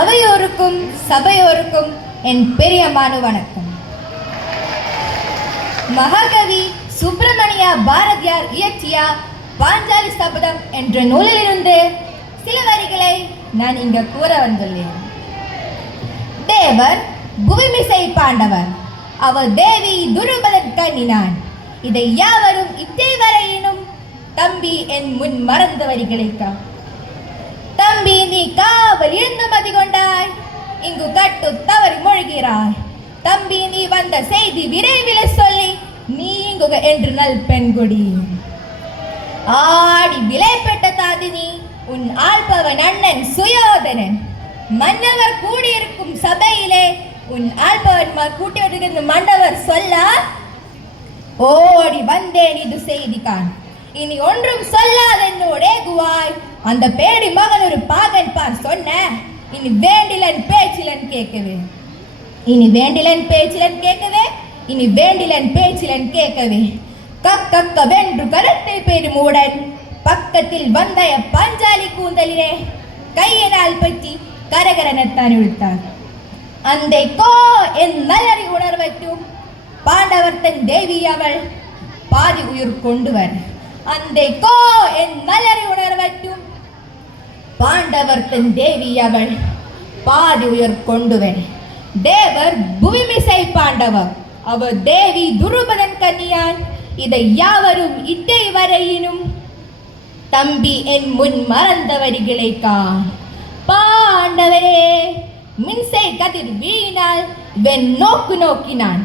அவையோருக்கும் சபையோருக்கும் என் பெரியமான வணக்கம். மகாகவி சுப்பிரமணிய பாரதியார் இயற்றிய பாஞ்சாலி சபதம் என்ற நூலிலிருந்து சில வரிகளை நான் இங்கு கூற வந்துள்ளேன். தேவர் புவிமிசை பாண்டவர், அவர் தேவி துருபதன் கண்ணினான். இதை யாவரும் இத்தே வரையினும் தம்பி என் முன் மறந்த வரிகளைக்கா. தம்பி, நீ காவல் இழந்து மதி கொண்டாய், இங்கு கட்டு தவறி மொழிகிறாய். தம்பி, நீ வந்த செய்தி விரைவில் சொல்லி நீ இங்கு என்று நல் பெண்கொடி. ஆடி விலை பெற்ற தாதினி உன் ஆள்பவன் அண்ணன் சுயோதனன். மன்னவர் கூடியிருக்கும் சபையிலே உன் ஆள்பவன் கூட்டி வருகின்ற மன்னவர் சொல்ல ஓடி வந்தேன் இது செய்திக்கான். இனி ஒன்றும் சொல்லாத என்னோடே குவாய். அந்த பேடி மகன் ஒரு பாகன் பார் சொன்ன. இனி வேண்டிலன் பேச்சிலன் கேட்கவே, இனி வேண்டிலன் பேச்சிலன் கேட்கவே, இனி வேண்டிலன் பேச்சிலன் கேட்கவே. கக்க வென்று கருத்தை பெருமூடன் பக்கத்தில் வந்த பாஞ்சாலி கூந்தலிலே கையினால் பற்றி கரகரனத்தான் இழுத்தார். அந்த கோ என் நல்லறி உணர்வற்றும் பாண்டவர் தன் தேவி அவள் பாதி உயிர் கொண்டு வர. அந்த கோ என் நல்லறி உணர்வற்றும் பாண்டவர் தன் தேவி அவள் பாதி உயிர் கொண்டு வர. தேவர் புவிமிசை பாண்டவர், அவர் தேவி துருபதன் கன்னியான். இதை யாவரும் இட்டை வரையினும் தம்பி என் முன் மறந்த வரிகளை காண். பாண்டவரே, மின்சை கதிர் வீணால் வெண் நோக்கு நோக்கினான்.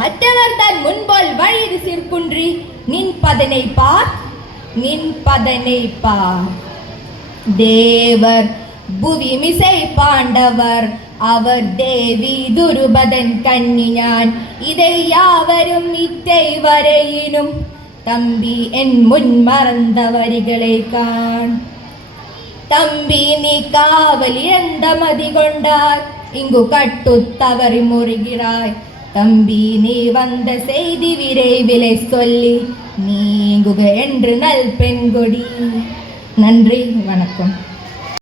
மற்றவர் தான் முன்போல் வழிது சிற்குன்றி நின் பதனை பார், நின் பதனை பார். தேவர் புவிமிசை பாண்டவர், அவர் தேவி துருபதன் கன்னியான். இதை யாவரும் இட்டை வரையினும் தம்பி என் முன் மறந்த வரிகளை காண். தம்பி, நீ காவல் இழந்த மதி கொண்டாய், இங்கு கட்டு தவறி முறுகிறாய். தம்பி, நீ வந்த செய்தி விரைவிலை சொல்லி நீங்குக என்று நல் பெண்கொடி. நன்றி, வணக்கம்.